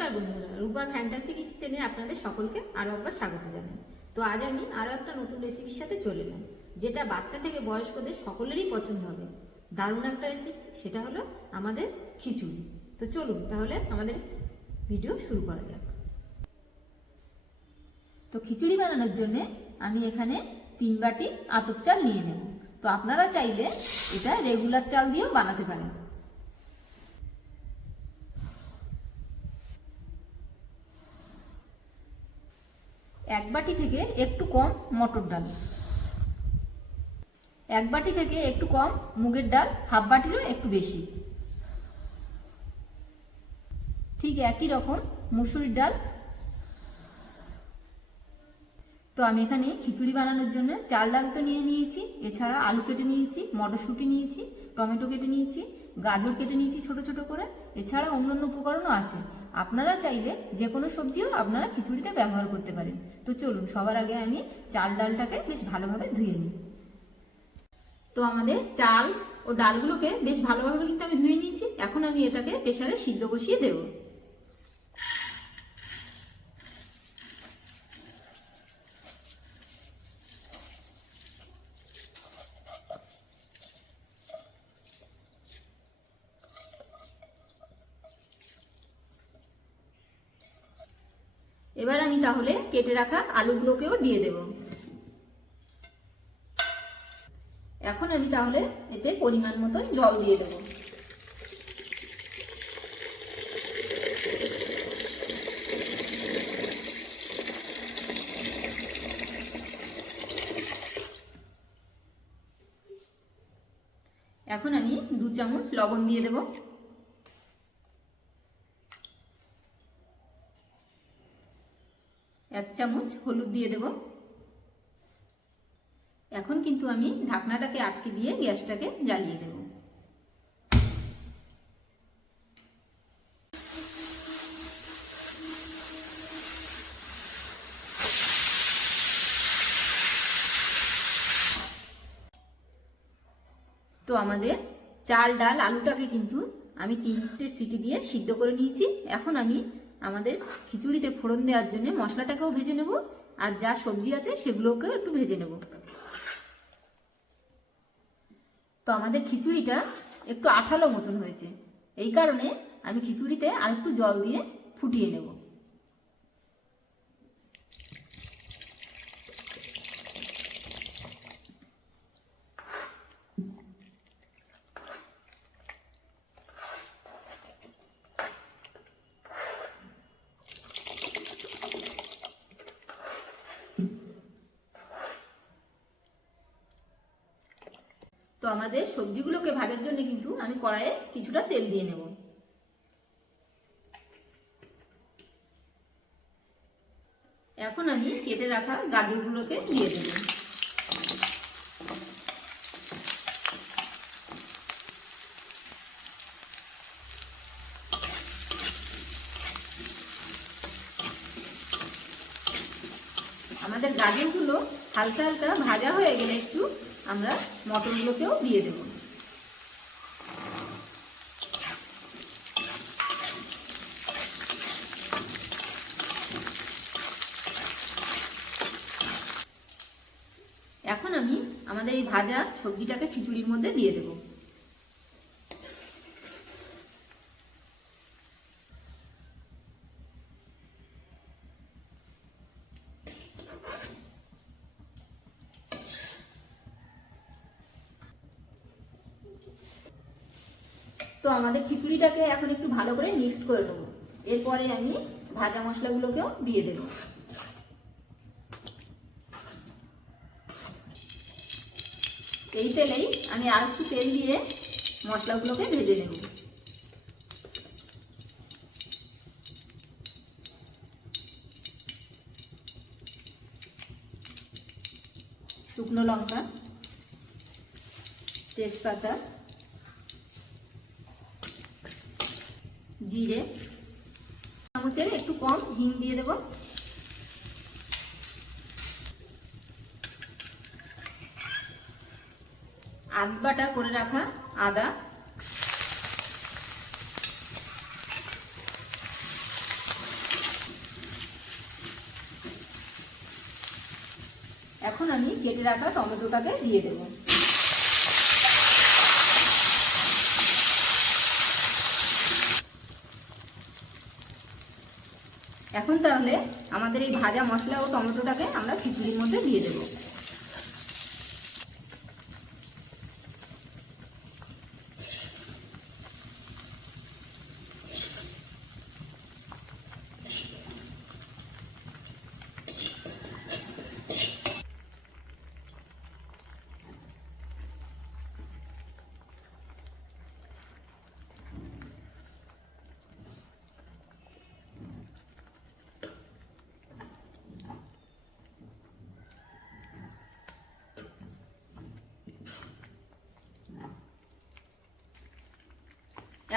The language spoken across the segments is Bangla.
নমস্কার বন্ধুরা, রূপার ফ্যান্টাসি কিচেনে আপনাদের সকলকে আরও একবার স্বাগত জানাই। তো আজ আমি আরও একটা নতুন রেসিপির সাথে চলে এলাম, যেটা বাচ্চা থেকে বয়স্কদের সকলেরই পছন্দ হবে। দারুণ একটা রেসিপি, সেটা হলো আমাদের খিচুড়ি। তো চলুন তাহলে আমাদের ভিডিও শুরু করা যাক। তো খিচুড়ি বানানোর জন্যে আমি এখানে 3 বাটি আতপ চাল নিয়ে নেব। তো আপনারা চাইলে এটা রেগুলার চাল দিয়েও বানাতে পারেন। এক বাটি থেকে একটু কম মটর ডাল, 1 বাটি থেকে একটু কম মুগের ডাল, হাফ বাটিরও একটু বেশি, ঠিক একই রকম মুসুরির ডাল। তো আমি এখানে খিচুড়ি বানানোর জন্য চাল ডাল তো নিয়ে নিয়েছি, এছাড়া আলু কেটে নিয়েছি, মটরশুঁটি নিয়েছি, টমেটো কেটে নিয়েছি, গাজর কেটে নিয়েছি ছোট ছোট করে, এছাড়া অন্যান্য উপকরণও আছে। আপনারা চাইলে যে কোনো সবজিও আপনারা খিচুড়িতে ব্যবহার করতে পারেন। তো চলুন সবার আগে আমি চাল ডালটাকে বেশ ভালোভাবে ধুয়ে নিই। তো আমাদের চাল ও ডালগুলোকে বেশ ভালোভাবে কিন্তু আমি ধুয়ে নিয়েছি। এখন আমি এটাকে প্রেসারে সিদ্ধ বসিয়ে দেব। এবার আমি তাহলে কেটে রাখা আলুগুলোকেও দিয়ে দেব। এখন আমি তাহলে এতে পরিমাণ মতো জল দিয়ে দেব। এখন আমি 2 চামচ লবণ দিয়ে দেব। এক চামচ হলুদ দিয়ে দেব। এখন কিন্তু আমি ঢাকনাটাকে আটকে দিয়ে গ্যাসটাকে জ্বালিয়ে দেব। তো আমাদের চাল ডাল আলুটাকে কিন্তু আমি 3টে সিটি দিয়ে সিদ্ধ করে নিয়েছি। এখন আমি আমাদের খিচুড়িতে ফোড়ন দেওয়ার জন্য মশলাটাকেও ভেজে নেব, আর যা সবজি আছে সেগুলোকেও একটু ভেজে নেব। তো আমাদের খিচুড়িটা একটু আঠালো মতন হয়েছে, এই কারণে আমি খিচুড়িতে আর একটু জল দিয়ে ফুটিয়ে নেব। তো আমাদের সবজিগুলোকে ভাজার জন্য কিন্তু আমি কড়াইয়ে কিছুটা তেল দিয়ে নেব। এখন আমি কেটে রাখা গাজরগুলোকে দিয়ে দেব। আমাদের গাজরগুলো হালকা হালকা ভাজা হয়ে গেলে একটু আমরা মটরগুলোকেও দিয়ে দেব। এখন আমি আমাদের এই ভাজা সবজিটাকে খিচুড়ির মধ্যে দিয়ে দেব। তো আমাদের খিচুড়িটাকে এখন একটু ভালো করে মিক্সড করে নেব। এরপরে আমি ভাজা মশলাগুলোকেও দিয়ে দেব। এই তেলেই আমি আর একটু তেল দিয়ে মশলাগুলোকে ভেজে নেব। শুকনো লঙ্কা, তেজপাতা, জিরে, চামচের একটু কম হিং দিয়ে দেব। আধ বাটা করে রাখা আদা, এখন আমি কেটে রাখা টমেটোটাকে দিয়ে দেবো। এখন তাহলে আমাদের এই ভাজা মশলা ও টমেটোটাকে আমরা খিচুড়ির মধ্যে দিয়ে দেবো।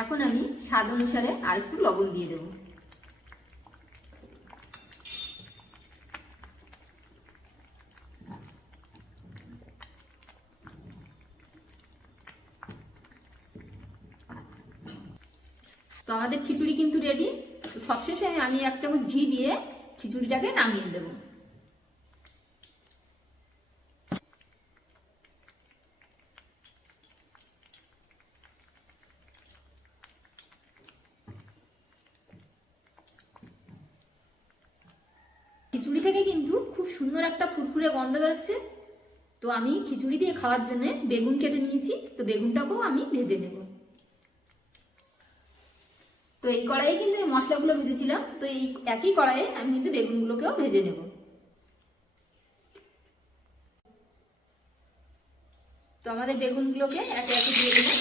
এখন আমি স্বাদ অনুসারে আর একটু লবণ দিয়ে দেব। তো আমাদের খিচুড়ি কিন্তু রেডি। তো সবশেষে আমি 1 চামচ ঘি দিয়ে খিচুড়িটাকে নামিয়ে দেব। খিচুড়ি থেকে কিন্তু খুব সুন্দর একটা ফুরফুরে গন্ধ বেরোচ্ছে। তো আমি খিচুড়ি দিয়ে খাওয়ার জন্য বেগুন কেটে নিয়েছি, তো বেগুনটাকেও আমি ভেজে নেব। তো এই কড়াইয়ে কিন্তু এই মশলাগুলো ভেজেছিলাম, তো এই একই কড়াইয়ে আমি কিন্তু বেগুনগুলোকেও ভেজে নেব। তো আমাদের বেগুনগুলোকে একে একে দিয়ে দেবো।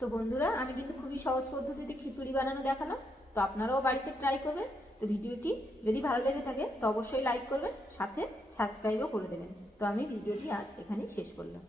তো বন্ধুরা, আমি কিন্তু খুবই সহজ পদ্ধতিতে খিচুড়ি বানানো দেখালাম। তো আপনারাও বাড়িতে ট্রাই করবেন। তো ভিডিওটি যদি ভালো লেগে থাকে তো অবশ্যই লাইক করবেন, সাথে সাবস্ক্রাইবও করে দেবেন। তো আমি ভিডিওটি আজ এখানেই শেষ করলাম।